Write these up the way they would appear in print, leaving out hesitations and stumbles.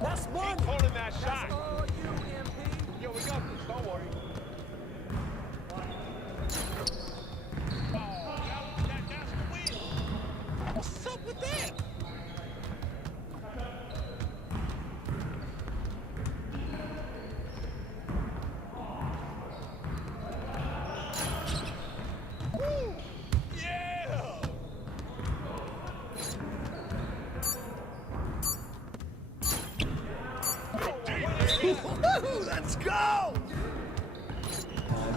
That's one. Keep pulling that shot. That's all you, MP. Yo, we got this. Don't worry. That's the win. What's up with that? Woo! Yeah! Let's go!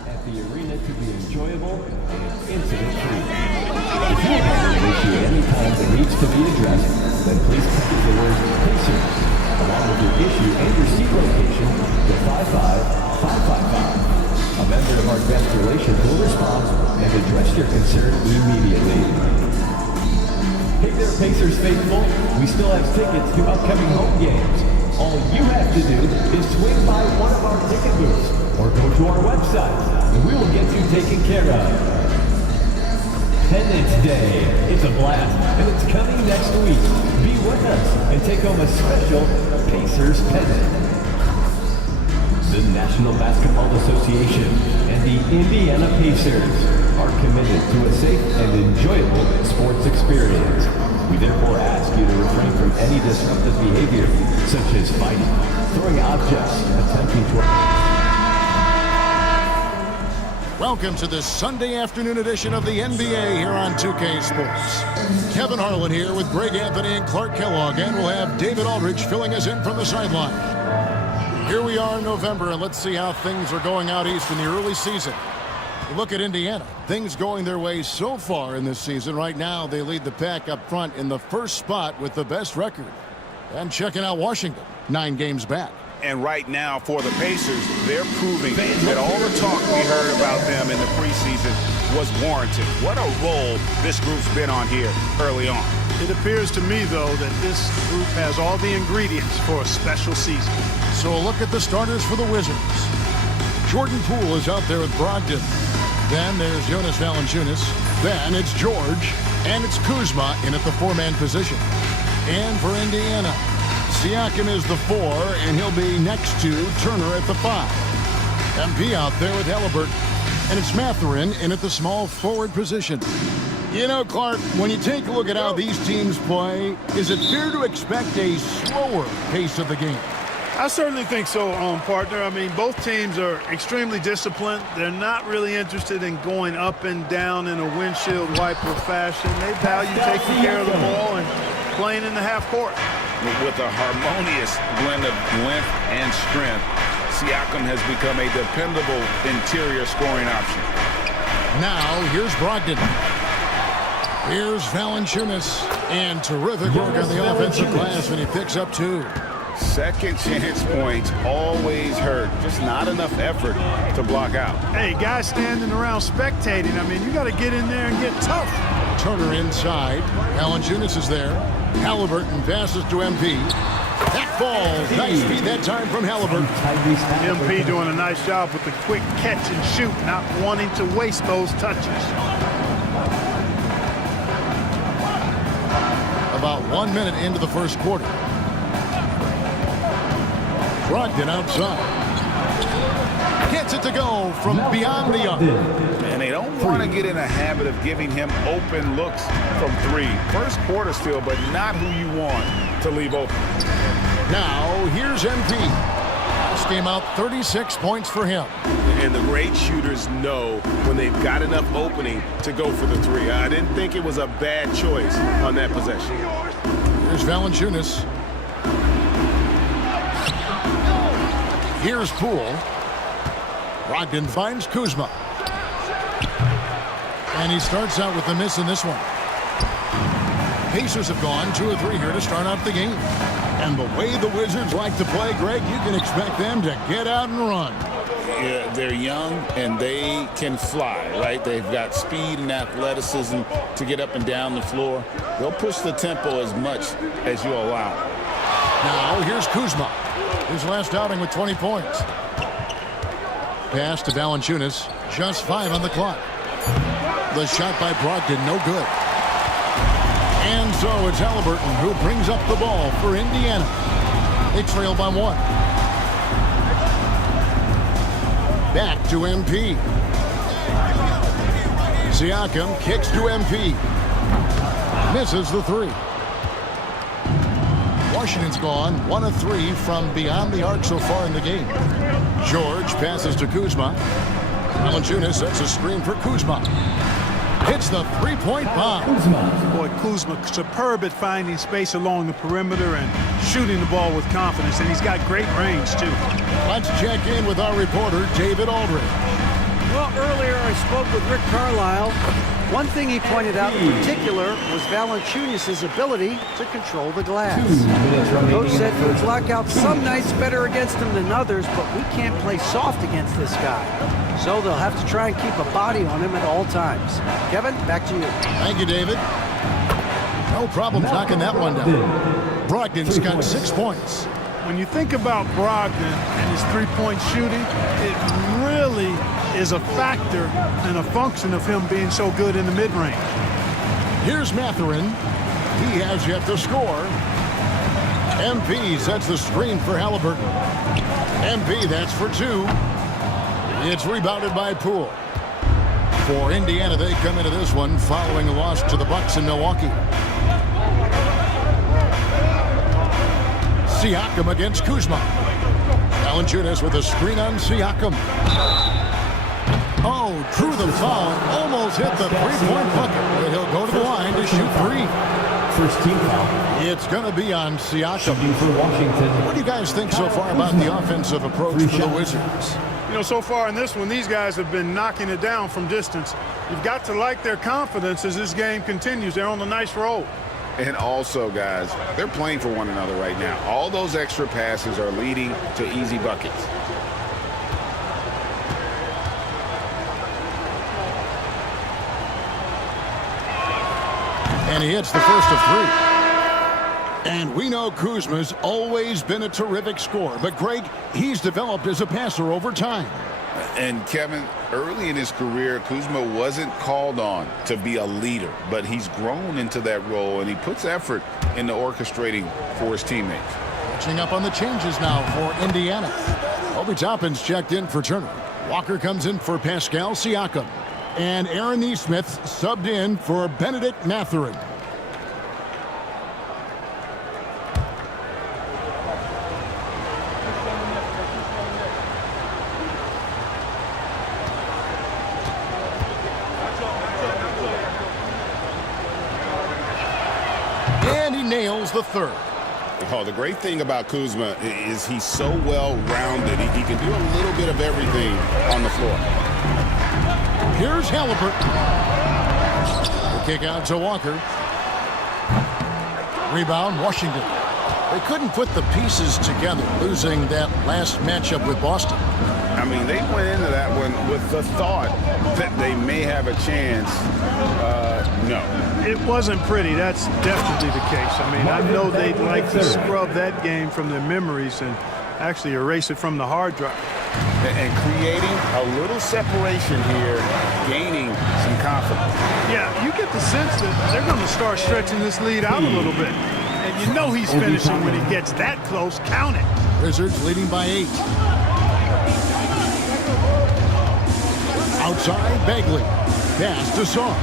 At the arena to be enjoyable and incident-free. If you have an issue at any time that needs to be addressed, then please text the word PACERS along with your issue and your seat location to 55555. A member of our guest relations will respond and address your concern immediately. Hey there, Pacers faithful. We still have tickets to upcoming home games. All you have to do is swing by one of our ticket booths or go to our website, and we will get you taken care of. Pendants Day. It's a blast, and it's coming next week. Be with us and take home a special Pacers pendant. The National Basketball Association and the Indiana Pacers are committed to a safe and enjoyable sports experience. We therefore ask you to refrain from any disruptive behavior, such as fighting, throwing objects, attempting to... Welcome to this Sunday afternoon edition of the NBA here on 2K Sports. Kevin Harlan here with Greg Anthony and Clark Kellogg, and we'll have David Aldridge filling us in from the sideline. Here we are in November, and let's see how things are going out east in the early season. Look at Indiana. Things going their way so far in this season. Right now, they lead the pack up front in the first spot with the best record. And checking out Washington, 9 games back. And right now, for the Pacers, they're proving that all the talk we heard about them in the preseason was warranted. What a role this group's been on here early on. It appears to me, though, that this group has all the ingredients for a special season. So a look at the starters for the Wizards. Jordan Poole is out there with Brogdon. Then there's Jonas Valanciunas. Then it's George. And it's Kuzma in at the 4-man position. And for Indiana, Siakam is the 4, and he'll be next to Turner at the 5. MP out there with Halliburton. And it's Mathurin in at the small forward position. You know, Clark, when you take a look at how these teams play, is it fair to expect a slower pace of the game? I certainly think so, partner. I mean, both teams are extremely disciplined. They're not really interested in going up and down in a windshield wiper fashion. They value taking care of the ball and playing in the half court. With a harmonious blend of length and strength, Siakam has become a dependable interior scoring option. Now, here's Brogdon. Here's Valanciunas. And terrific work on the offensive glass, and he picks up 2. Second chance points always hurt. Just not enough effort to block out. Hey, guys standing around spectating, I mean, you got to get in there and get tough. Turner inside. Valanciunas is there. Halliburton passes to MP. That falls. Nice feed that time from Halliburton. MP doing a nice job with the quick catch and shoot, not wanting to waste those touches. About 1 minute into the first quarter. Brogdon outside. Gets it to go from beyond the arc. And they don't want to get in a habit of giving him open looks from 3. First quarter still, but not who you want to leave open. Now, here's MP. Last game out, 36 points for him. And the great shooters know when they've got enough opening to go for the 3. I didn't think it was a bad choice on that possession. Here's Valanciunas. Here's Poole. Brogdon finds Kuzma. And he starts out with a miss in this one. Pacers have gone 2 or 3 here to start out the game. And the way the Wizards like to play, Greg, you can expect them to get out and run. Yeah, they're young and they can fly, right? They've got speed and athleticism to get up and down the floor. They'll push the tempo as much as you allow. Now, here's Kuzma. His last outing with 20 points. Pass to Valanciunas. Just 5 on the clock. The shot by Brogdon, no good. And so it's Halliburton who brings up the ball for Indiana. They trail by 1. Back to MP. Siakam kicks to MP. Misses the 3. Washington's gone 1 of 3 from beyond the arc so far in the game. George passes to Kuzma. Valanciunas sets a screen for Kuzma. Hits the three-point bomb. Boy, Kuzma, superb at finding space along the perimeter and shooting the ball with confidence, and he's got great range, too. Let's check in with our reporter, David Aldridge. Well, earlier I spoke with Rick Carlisle. One thing he pointed out in particular was Valanciunas' ability to control the glass. Coach said he would block out some nights better against him than others, but we can't play soft against this guy. So they'll have to try and keep a body on him at all times. Kevin, back to you. Thank you, David. No problem knocking that one down. Brogdon's got 6 points. When you think about Brogdon and his three-point shooting, it really is a factor and a function of him being so good in the mid-range. Here's Mathurin. He has yet to score. MP sets the screen for Halliburton. MP, that's for 2. It's rebounded by Poole. For Indiana, they come into this one following a loss to the Bucks in Milwaukee. Siakam against Kuzma. Valanciunas with a screen on Siakam. Oh, drew the foul. Almost hit the three-point bucket. But he'll go to the line to shoot 3. First team foul. It's going to be on Siakam. Shooting for Washington. What do you guys think so far about the offensive approach for the Wizards? You know, so far in this one, these guys have been knocking it down from distance. You've got to like their confidence as this game continues. They're on a nice roll. And also, guys, they're playing for one another right now. All those extra passes are leading to easy buckets. And he hits the first of 3. And we know Kuzma's always been a terrific scorer. But, Greg, he's developed as a passer over time. And, Kevin, early in his career, Kuzma wasn't called on to be a leader. But he's grown into that role, and he puts effort into orchestrating for his teammates. Catching up on the changes now for Indiana. Obi Toppin's checked in for Turner. Walker comes in for Pascal Siakam. And Aaron Nesmith subbed in for Benedict Mathurin. And he nails the 3rd. Oh, the great thing about Kuzma is he's so well-rounded. He can do a little bit of everything on the floor. Here's Halliburton. The kick out to Walker. Rebound, Washington. They couldn't put the pieces together, losing that last matchup with Boston. I mean, they went into that one with the thought that they may have a chance. No. It wasn't pretty. That's definitely the case. I mean, I know they'd like to scrub that game from their memories and actually erase it from the hard drive. And creating a little separation here, gaining some confidence. Yeah, you get the sense that they're going to start stretching this lead out a little bit. And you know he's finishing when he gets that close. Count it. Wizards leading by 8. Outside, Bagley. Pass to Song.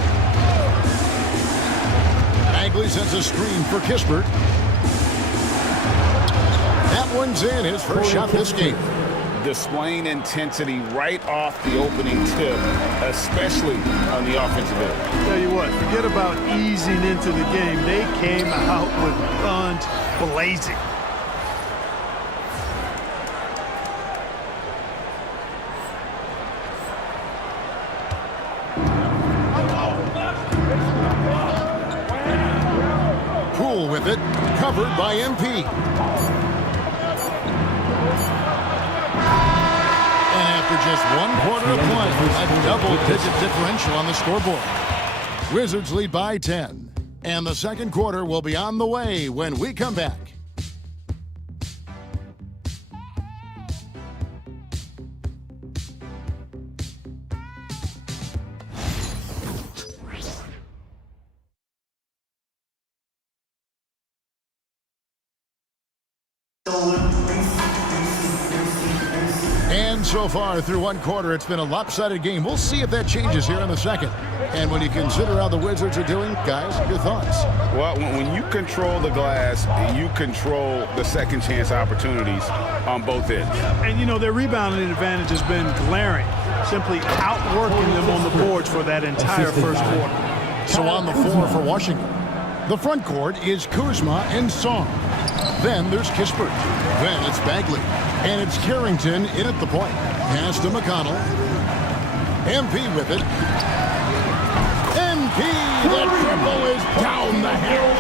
Bagley sends a screen for Kispert. That one's in, his first shot this game. Displaying intensity right off the opening tip, especially on the offensive end. Tell you what, forget about easing into the game. They came out with guns blazing. Poole with it, covered by MP. After just 1 quarter of play, a double-digit differential on the scoreboard. Wizards lead by 10. And the second quarter will be on the way when we come back. And so far through one quarter, it's been a lopsided game. We'll see if that changes here in the second. And when you consider how the Wizards are doing, guys, your thoughts? Well, when you control the glass, you control the second chance opportunities on both ends. And, you know, their rebounding advantage has been glaring, simply outworking them on the boards for that entire first quarter. So on the floor for Washington, the front court is Kuzma and Song. Then there's Kispert. Then it's Bagley. And it's Carrington in at the point. Pass to McConnell. MP with it. MP, the triple is down the hill.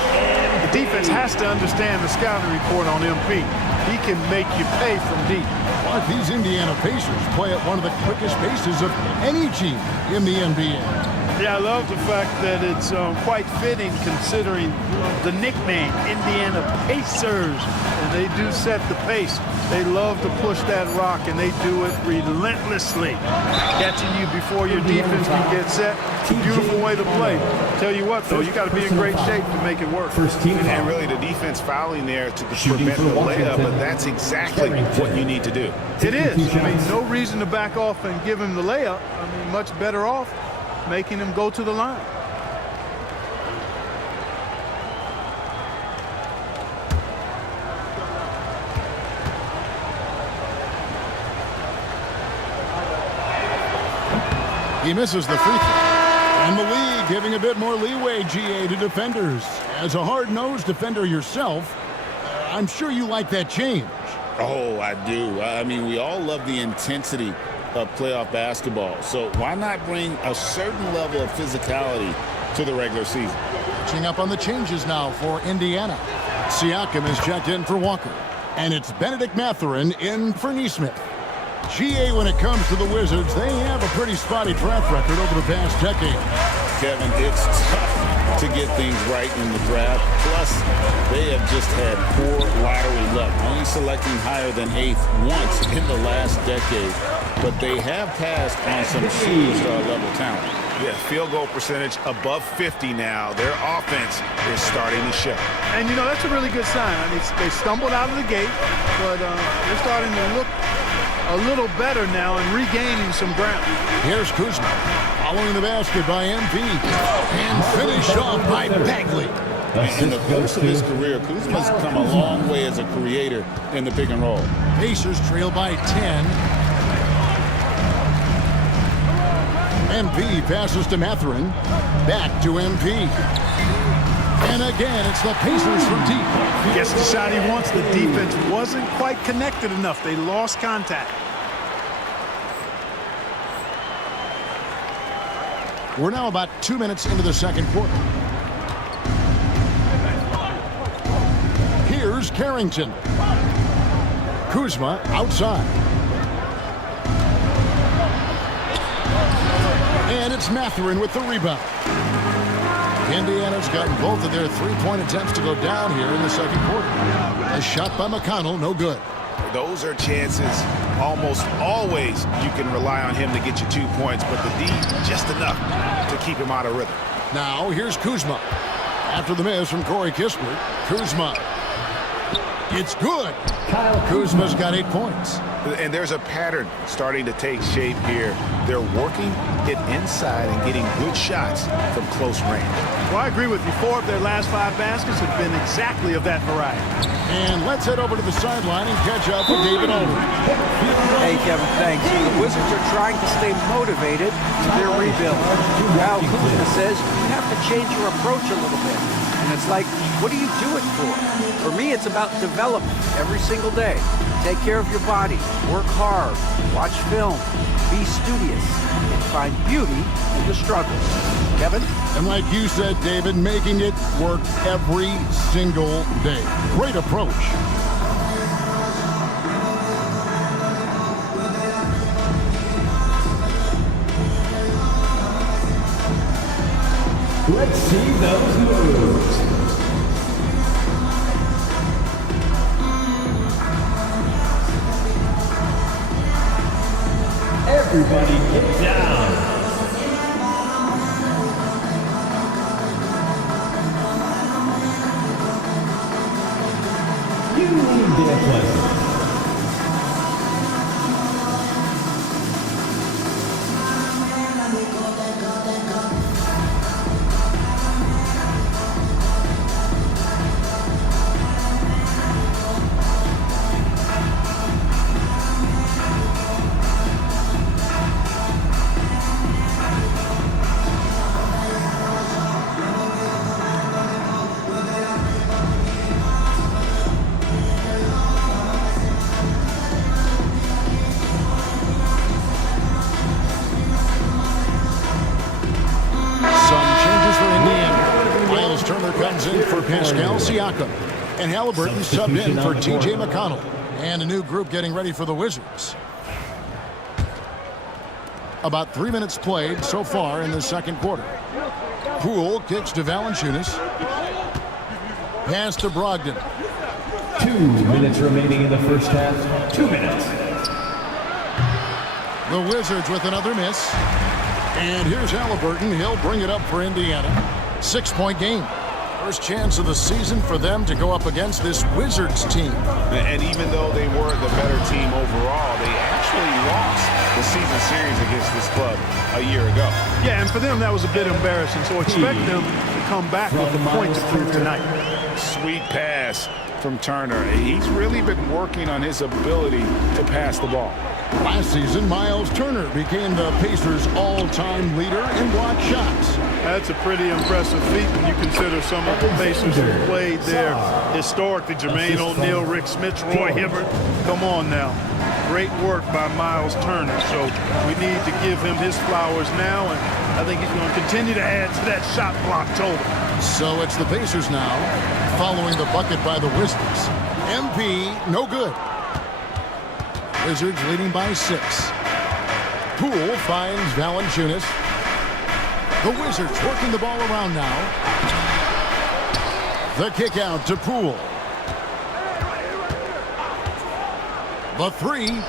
The defense has to understand the scouting report on MP. He can make you pay from deep. But these Indiana Pacers play at one of the quickest paces of any team in the NBA. Yeah, I love the fact that it's quite fitting considering the nickname, Indiana Pacers. And they do set the pace. They love to push that rock, and they do it relentlessly. Catching you before your defense can get set. It's a beautiful way to play. Tell you what, though, you got to be in great shape to make it work. And really, the defense fouling there to prevent the layup, but that's exactly what you need to do. It is. I mean, no reason to back off and give him the layup. I mean, much better off making him go to the line. He misses the free throw. And the league giving a bit more leeway, GA, to defenders. As a hard-nosed defender yourself, I'm sure you like that change. Oh, I do. I mean, we all love the intensity of playoff basketball. So why not bring a certain level of physicality to the regular season? Catching up on the changes now for Indiana. Siakam is checked in for Walker. And it's Benedict Mathurin in for Nesmith. GA, when it comes to the Wizards, they have a pretty spotty draft record over the past decade. Kevin, it's tough to get things right in the draft. Plus, they have just had poor lottery luck, only selecting higher than 8th once in the last decade. But they have passed on some superstar-level talent. Yeah, field goal percentage above 50 now. Their offense is starting to show. And, you know, that's a really good sign. I mean, they stumbled out of the gate, but they're starting to look a little better now and regaining some ground. Here's Kuzma, following the basket by MP, and finished off by Bagley. In the course of his career, Kuzma's come a long way as a creator in the pick and roll. Pacers trail by 10. MP passes to Mathurin, back to MP. And again, it's the Pacers from deep. Gets the shot he wants. The defense wasn't quite connected enough. They lost contact. We're now about 2 minutes into the second quarter. Here's Carrington. Kuzma outside. And it's Mathurin with the rebound. Indiana's gotten both of their three-point attempts to go down here in the second quarter. A shot by McConnell, no good. Those are chances almost always you can rely on him to get you 2 points, but the D just enough to keep him out of rhythm. Now here's Kuzma. After the miss from Corey Kispert, Kuzma. It's good. Kuzma's got 8 points. And there's a pattern starting to take shape here. They're working it inside and getting good shots from close range. Well, I agree with you. 4 of their last 5 baskets have been exactly of that variety. And let's head over to the sideline and catch up with David Aldridge. Hey, Kevin, thanks. The Wizards are trying to stay motivated to their rebuild. Kyle Kuzma says you have to change your approach a little bit. And it's like, what do you do it for? For me, it's about development every single day. Take care of your body, work hard, watch film, be studious, and find beauty in the struggle. Kevin? And like you said, David, making it work every single day. Great approach. Let's see those moves. Everybody get down. You need their pleasure. Siakam. And Halliburton subbed in for T.J. McConnell. And a new group getting ready for the Wizards. About 3 minutes played so far in the second quarter. Poole kicks to Valanciunas. Pass to Brogdon. 2 minutes remaining in the first half. 2 minutes. The Wizards with another miss. And here's Halliburton. He'll bring it up for Indiana. 6-point game. First chance of the season for them to go up against this Wizards team. And even though they were the better team overall, they actually lost the season series against this club a year ago. Yeah, and for them, that was a bit embarrassing. So expect them to come back with a point to prove tonight. Sweet pass from Turner. He's really been working on his ability to pass the ball. Last season, Miles Turner became the Pacers' all-time leader in block shots. That's a pretty impressive feat when you consider some of the Pacers who played there historically. Jermaine O'Neal, Rick Smits, Roy Hibbert. Come on now. Great work by Miles Turner. So we need to give him his flowers now, and I think he's going to continue to add to that shot block total. So it's the Pacers now, following the bucket by the Wizards. MP, no good. Wizards leading by 6. Poole finds Valanciunas. The Wizards working the ball around now. The kick out to Poole. The 3.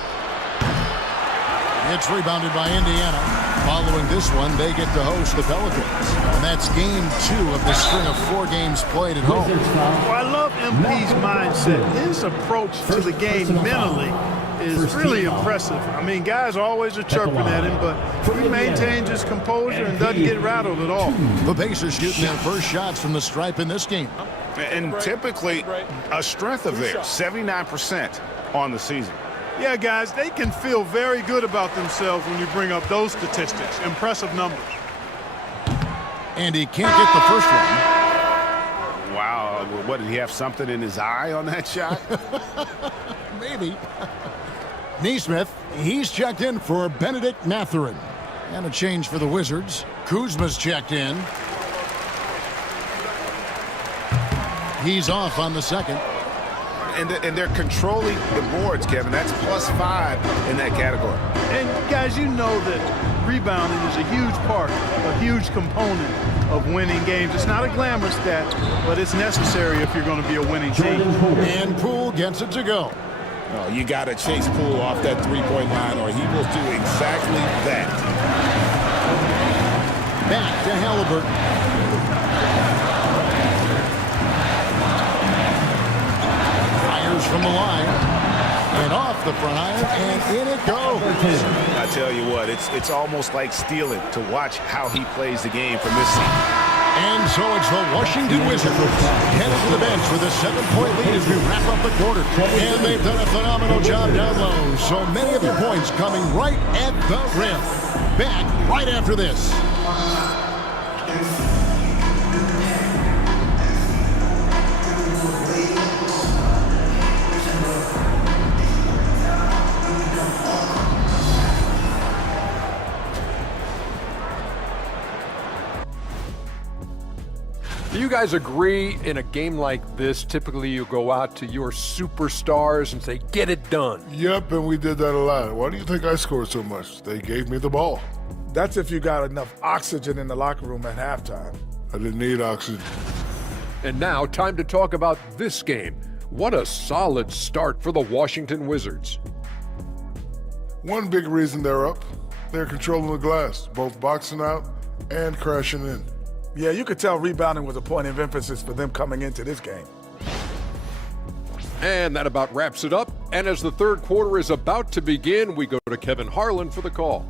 It's rebounded by Indiana. Following this one, they get to host the Pelicans. And that's game 2 of the string of 4 games played at home. Well, I love MP's mindset. His approach to the game mentally is really impressive. I mean, guys always are chirping at him, but he maintains his composure and doesn't get rattled at all. The Pacers shooting their first shots from the stripe in this game. And typically a strength of theirs, 79% on the season. Yeah, guys, they can feel very good about themselves when you bring up those statistics. Impressive numbers. And he can't get the first one. Wow, what, did he have something in his eye on that shot? Maybe. Nesmith, he's checked in for Benedict Mathurin. And a change for the Wizards. Kuzma's checked in. He's off on the second. And they're controlling the boards, Kevin. That's +5 in that category. And, guys, you know that rebounding is a huge part, a huge component of winning games. It's not a glamour stat, but it's necessary if you're going to be a winning team. And Poole gets it to go. Oh, you got to chase Poole off that three-point line, or he will do exactly that. Back to Halliburton. From the line and off the front iron, and in it goes. I tell you what, it's almost like stealing to watch how he plays the game from this side. And so it's the Washington Wizards headed to the bench with a 7-point lead as we wrap up the quarter. And they've done a phenomenal job down low. So many of the points coming right at the rim. Back right after this. Do you guys agree in a game like this, typically you go out to your superstars and say, get it done? Yep, and we did that a lot. Why do you think I scored so much? They gave me the ball. That's if you got enough oxygen in the locker room at halftime. I didn't need oxygen. And now, time to talk about this game. What a solid start for the Washington Wizards. One big reason they're up, they're controlling the glass, both boxing out and crashing in. Yeah, you could tell rebounding was a point of emphasis for them coming into this game. And that about wraps it up. And as the third quarter is about to begin, we go to Kevin Harlan for the call.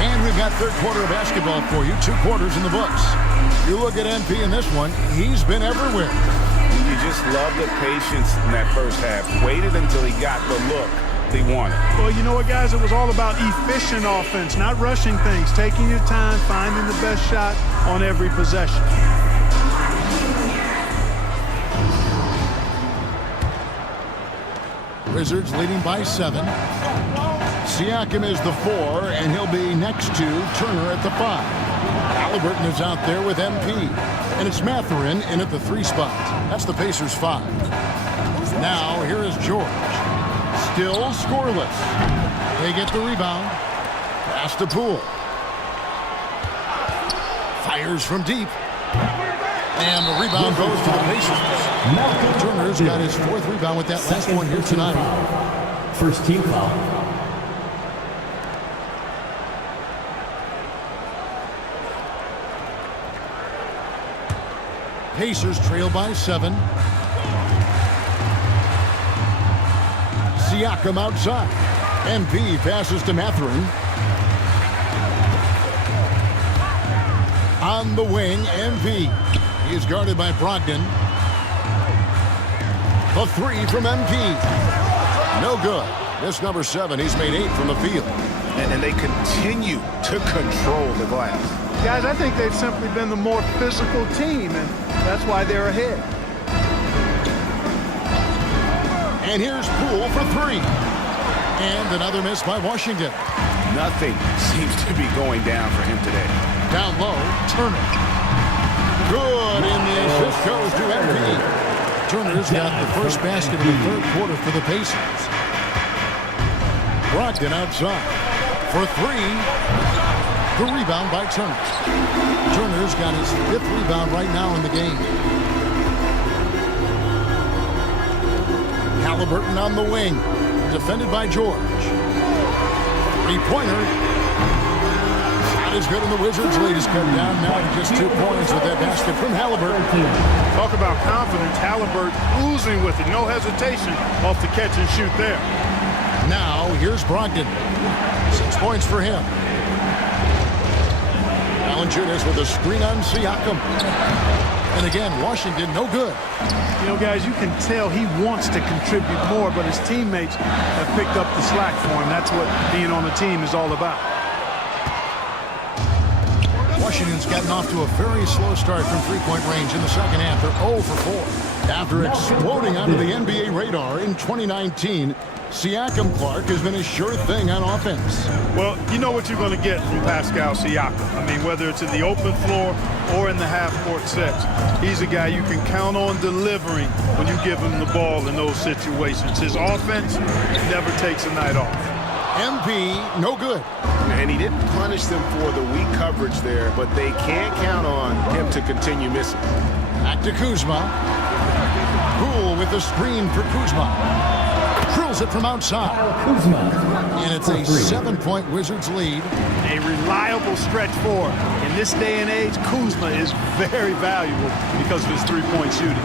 And we've got third quarter of basketball for you. 2 quarters in the books. You look at MP in this one, he's been everywhere. You just love the patience in that first half. Waited until he got the look he wanted. Well, you know what, guys? It was all about efficient offense, not rushing things, taking your time, finding the best shot on every possession. Wizards leading by 7. Siakam is the 4, and he'll be next to Turner at the 5. Halliburton is out there with MP. And it's Mathurin in at the 3 spot. That's the Pacers' 5. Now, here is George. Still scoreless. They get the rebound. Pass to Poole. Fires from deep. And the rebound goes to the Pacers. Turner's got his 4th rebound with that last one here tonight. First team foul. Pacers trail by 7. Siakam outside. MP passes to Mathurin. On the wing, MP. He is guarded by Brogdon. The 3 from MP. No good. This number 7, he's made 8 from the field. And they continue to control the glass. Guys, I think they've simply been the more physical team, and that's why they're ahead. And here's Poole for 3. And another miss by Washington. Nothing seems to be going down for him today. Down low, Turner. Good, and the assist goes to MP. Turner's got the first basket in the 3rd quarter for the Pacers. Brogdon outside for 3. The rebound by Turner. Turner's got his 5th rebound right now in the game. Halliburton on the wing, defended by George. 3-pointer. Not as good, and the Wizards' lead is cut down now to just 2 points with that basket from Halliburton. Talk about confidence. Halliburton oozing with it. No hesitation off the catch and shoot there. Now, here's Brogdon. 6 points for him. Valanciunas with a screen on Siakam. And again, Washington, no good. You know, guys, you can tell he wants to contribute more, but his teammates have picked up the slack for him. That's what being on the team is all about. Washington's gotten off to a very slow start from 3-point range in the second half. They're 0 for 4. After exploding onto the NBA radar in 2019, Siakam Clark has been a sure thing on offense. Well, you know what you're going to get from Pascal Siakam. I mean, whether it's in the open floor or in the half-court sets, he's a guy you can count on delivering when you give him the ball in those situations. His offense never takes a night off. MP, no good. And he didn't punish them for the weak coverage there, but they can't count on him to continue missing. Back to Kuzma. Poole with the screen for Kuzma. Drills it from outside. And it's a 7-point Wizards lead. A reliable stretch forward. In this day and age, Kuzma is very valuable because of his 3-point shooting.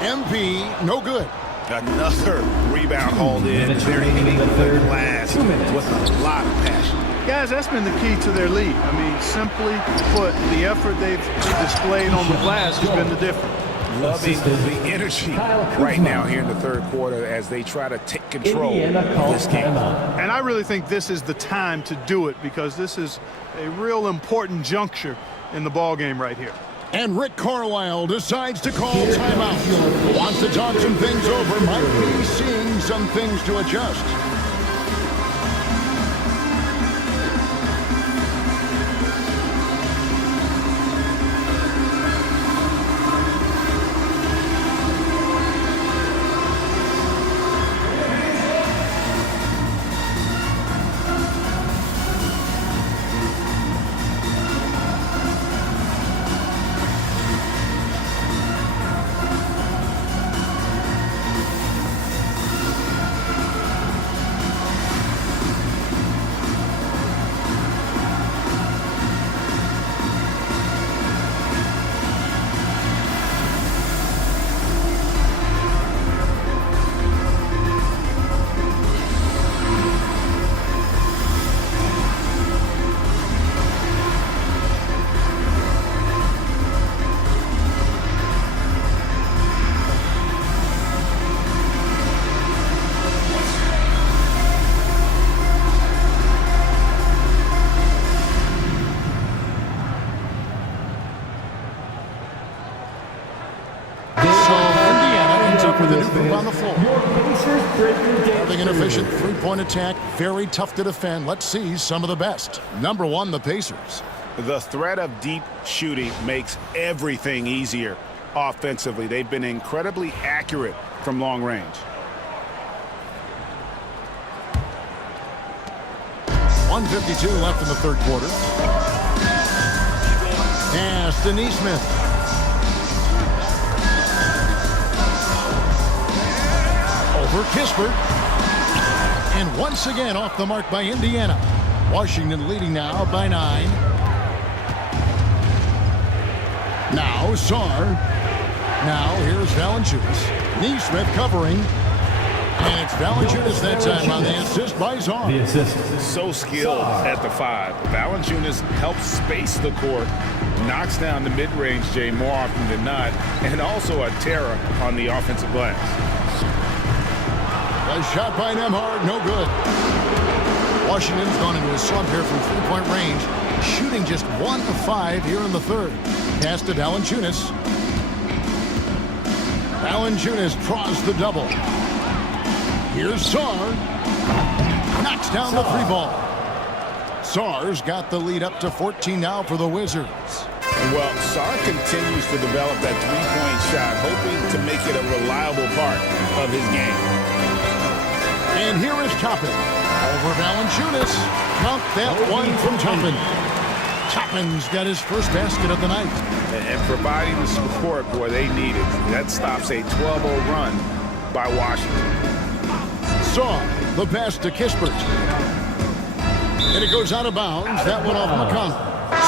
MP, no good. Another rebound hauled in. They're hitting the glass with a lot of passion. Guys, that's been the key to their lead. I mean, simply put, the effort they've displayed on the glass has been the difference. Loving the energy right now here in the 3rd quarter as they try to take control of this game. And I really think this is the time to do it because this is a real important juncture in the ball game right here. And Rick Carlisle decides to call timeout. Wants to talk some things over. Might be seeing some things to adjust. three-point attack, very tough to defend. Let's see some of the best. Number one, the Pacers. The threat of deep shooting makes everything easier offensively. They've been incredibly accurate from long range. .152 left in the third quarter. Pass to Neesmith. Over Kispert. And once again off the mark by Indiana. Washington leading now by 9. Now Sarr. Now here's Valanciunas. Neesmith covering. And it's Valanciunas that time on the assist by Sarr. The assist. So skilled at the 5. Valanciunas helps space the court, knocks down the mid-range Jay more often than not, and also a terror on the offensive glass. A shot by Nembhard, no good. Washington's gone into a slump here from three-point range, shooting just 1 of 5 here in the third. Pass to Valanciunas. Valanciunas draws the double. Here's Sarr. Knocks down the 3-ball. Sarr's got the lead up to 14 now for the Wizards. Well, Sarr continues to develop that three-point shot, hoping to make it a reliable part of his game. And here is Toppin. Over Valanciunas. Count that one from Toppin. Toppin's got his first basket of the night. And providing the support, boy, they needed. That stops a 12-0 run by Washington. Sarr, the pass to Kispert. And it goes out of bounds. That one off McConnell.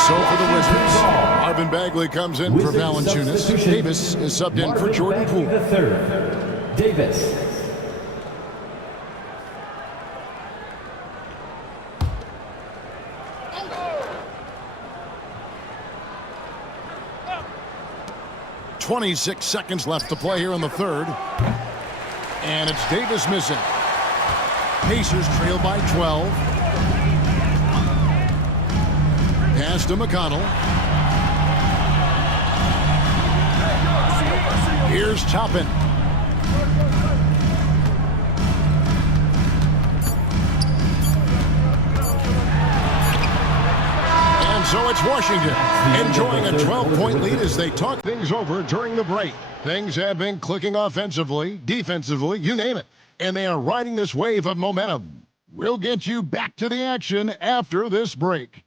So for the Wizards, Marvin Bagley comes in for Valanciunas. Davis is subbed in for Jordan Poole. The third. Davis. .26 seconds left to play here in the third. And it's Davis missing. Pacers trail by 12. Pass to McConnell. Here's Toppin. And so it's Washington enjoying a 12-point lead as they talk things over during the break. Things have been clicking offensively, defensively, you name it. And they are riding this wave of momentum. We'll get you back to the action after this break.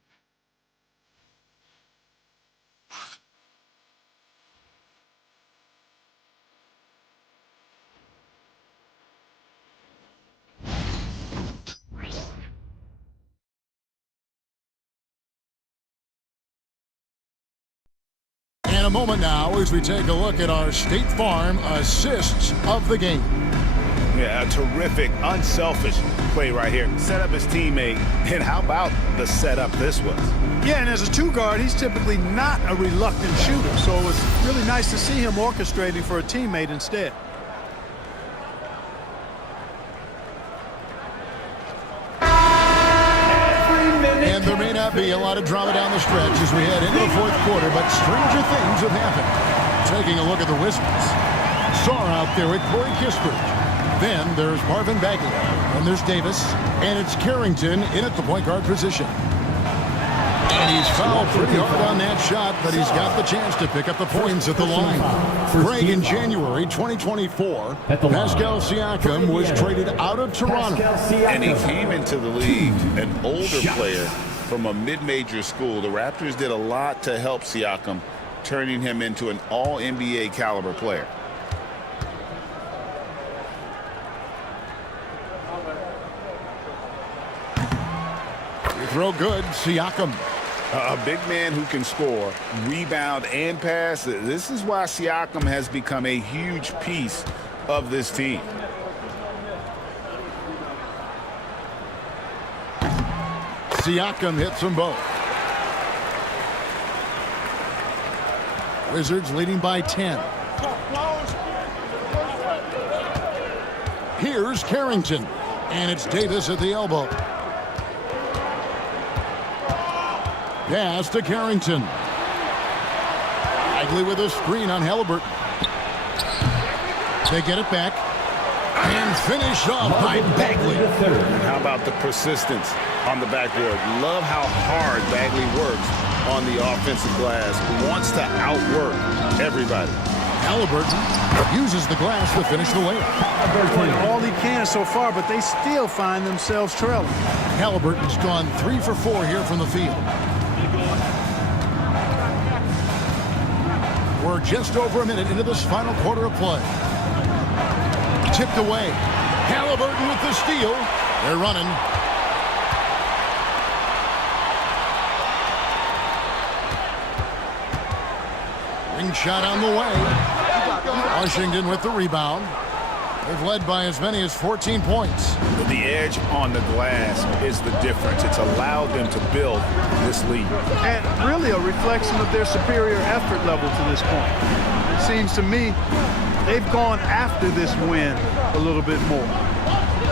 In a moment now as we take a look at our State Farm assists of the game. Yeah, a terrific, unselfish play right here. Set up his teammate, and how about the setup this was? Yeah, and as a two-guard, he's typically not a reluctant shooter, so it was really nice to see him orchestrating for a teammate instead. And there may not be a lot of drama down the stretch as we head into the fourth quarter, but stranger things have happened. Taking a look at the Wizards. Sarr out there with Corey Kispert. Then there's Marvin Bagley. And there's Davis. And it's Carrington in at the point guard position. And he's fouled pretty hard on that shot, but he's got the chance to pick up the points at the line. Craig, in January 2024, Pascal Siakam was traded out of Toronto. And he came into the league an older player from a mid-major school. The Raptors did a lot to help Siakam, turning him into an all-NBA caliber player. Throw good, Siakam. A big man who can score, rebound, and pass. This is why Siakam has become a huge piece of this team. Siakam hits them both. Wizards leading by 10. Here's Carrington. And it's Davis at the elbow. Pass to Carrington. Bagley with a screen on Halliburton. They get it back. And finish off by Bagley. And how about the persistence on the backboard? Love how hard Bagley works on the offensive glass. Wants to outwork everybody. Halliburton uses the glass to finish the layup. Doing all he can so far, but they still find themselves trailing. Halliburton's gone 3 for 4 here from the field. We're just over a minute into this final quarter of play. Tipped away. Halliburton with the steal. They're running. Ring shot on the way. Washington with the rebound. They've led by as many as 14 points. The edge on the glass is the difference. It's allowed them to build this lead. And really a reflection of their superior effort level to this point. It seems to me they've gone after this win a little bit more.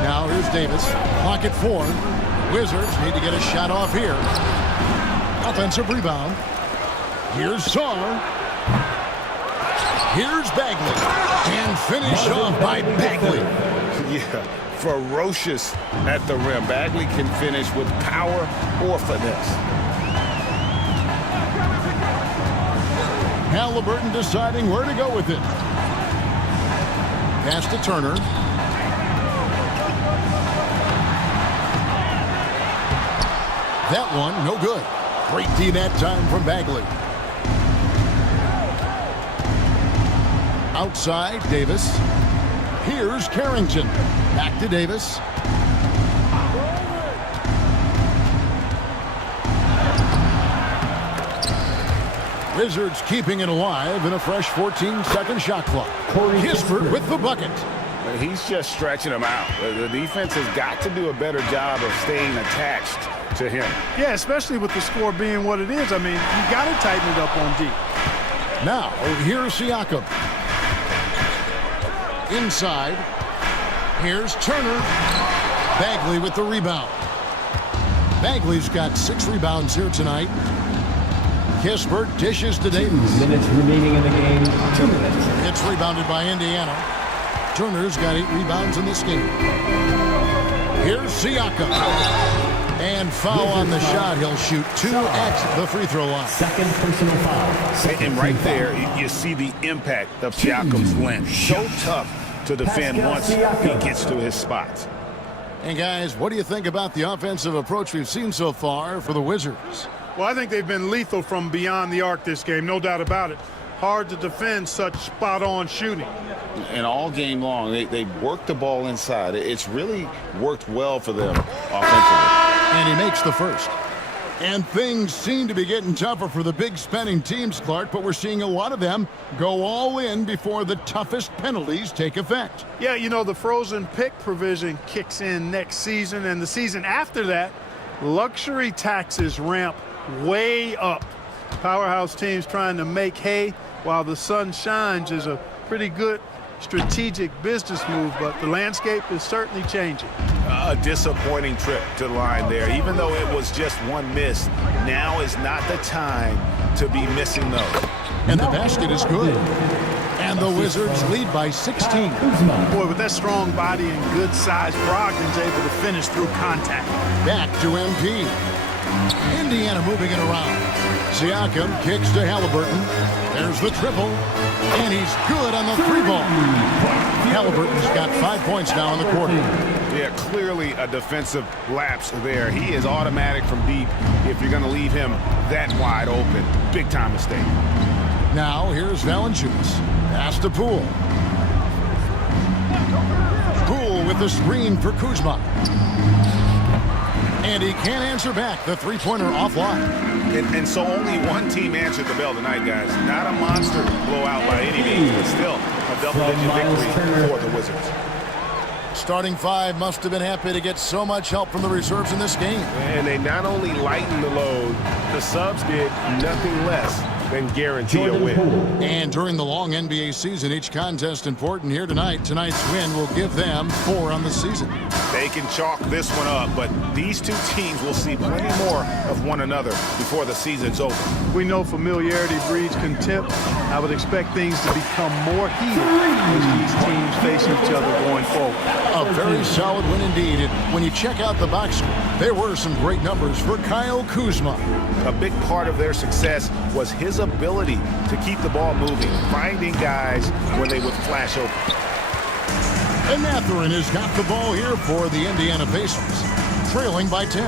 Now here's Davis. Clock at 4. Wizards need to get a shot off here. Offensive rebound. Here's Saar. Here's Bagley. And finish off by Bagley. Yeah, ferocious at the rim. Bagley can finish with power or finesse. Halliburton deciding where to go with it. Pass to Turner. That one, no good. Great D that time from Bagley. Outside, Davis. Here's Carrington. Back to Davis. Wizards keeping it alive in a fresh 14-second shot clock. Kispert with the bucket. He's just stretching them out. The defense has got to do a better job of staying attached to him. Yeah, especially with the score being what it is. I mean, you got to tighten it up on D. Now, here's Siakam. Inside. Here's Turner. Bagley with the rebound. Bagley's got 6 rebounds here tonight. Kispert dishes to Davis. 2 minutes remaining in the game. 2 minutes. It's rebounded by Indiana. Turner's got 8 rebounds in this game. Here's Siakam. And foul on the shot. He'll shoot 2 at the free throw line. Second personal foul. And right there, you see the impact of Siakam's length. So tough to defend once he gets to his spots. And guys, what do you think about the offensive approach we've seen so far for the Wizards? Well, I think they've been lethal from beyond the arc this game, no doubt about it. Hard to defend such spot-on shooting. And all game long, they work the ball inside. It's really worked well for them offensively. And he makes the first. And things seem to be getting tougher for the big spending teams, Clark, but we're seeing a lot of them go all in before the toughest penalties take effect. Yeah, you know, the frozen pick provision kicks in next season, and the season after that, luxury taxes ramp way up. Powerhouse teams trying to make hay while the sun shines is a pretty good strategic business move, but the landscape is certainly changing. A disappointing trip to the line there. Even though it was just one miss, now is not the time to be missing those. And the basket is good. And the Wizards lead by 16. Boy, with that strong body and good size, Brogdon's able to finish through contact. Back to MP. Indiana moving it around. Siakam kicks to Halliburton. There's the triple. And he's good on the 3-ball. Halliburton's got 5 points now in the quarter. Yeah, clearly a defensive lapse there. He is automatic from deep if you're going to leave him that wide open. Big time mistake. Now here's Valanciunas. Pass to Poole. Poole with the screen for Kuzma. And he can't answer back. The three-pointer offline. And so only one team answered the bell tonight, guys. Not a monster blowout by any means, but still a double-digit victory for the Wizards. Starting 5 must have been happy to get so much help from the reserves in this game. And they not only lightened the load, the subs did nothing less than guarantee a win. And during the long NBA season, each contest important here tonight. Tonight's win will give them 4 on the season. They can chalk this one up, but these two teams will see plenty more of one another before the season's over. We know familiarity breeds contempt. I would expect things to become more heated as these teams face each other going forward. A very solid win indeed. And when you check out the box score, there were some great numbers for Kyle Kuzma. A big part of their success was his ability to keep the ball moving, finding guys when they would flash open. And Mathurin has got the ball here for the Indiana Pacers, trailing by 10.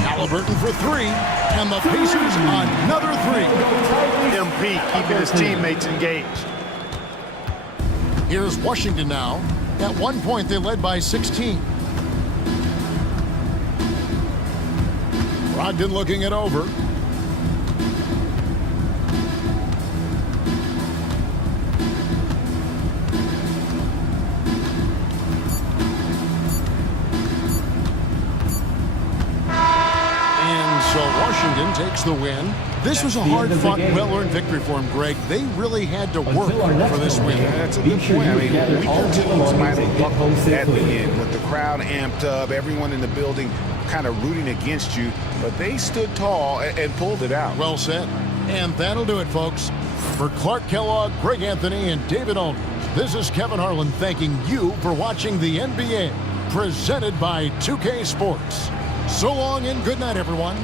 Halliburton for three, and the Pacers another three. MP keeping his teammates engaged. Here's Washington now. At one point, they led by 16. Brogdon looking it over. So Washington takes the win. This was a hard-fought, well-earned victory for them, Greg. They really had to work for this win. That's a good point. I mean, weaker teams might have buckled at the end with the crowd amped up, everyone in the building kind of rooting against you, but they stood tall and pulled it out. Well said. And that'll do it, folks. For Clark Kellogg, Greg Anthony, and David Aldridge, this is Kevin Harlan thanking you for watching the NBA, presented by 2K Sports. So long and good night, everyone.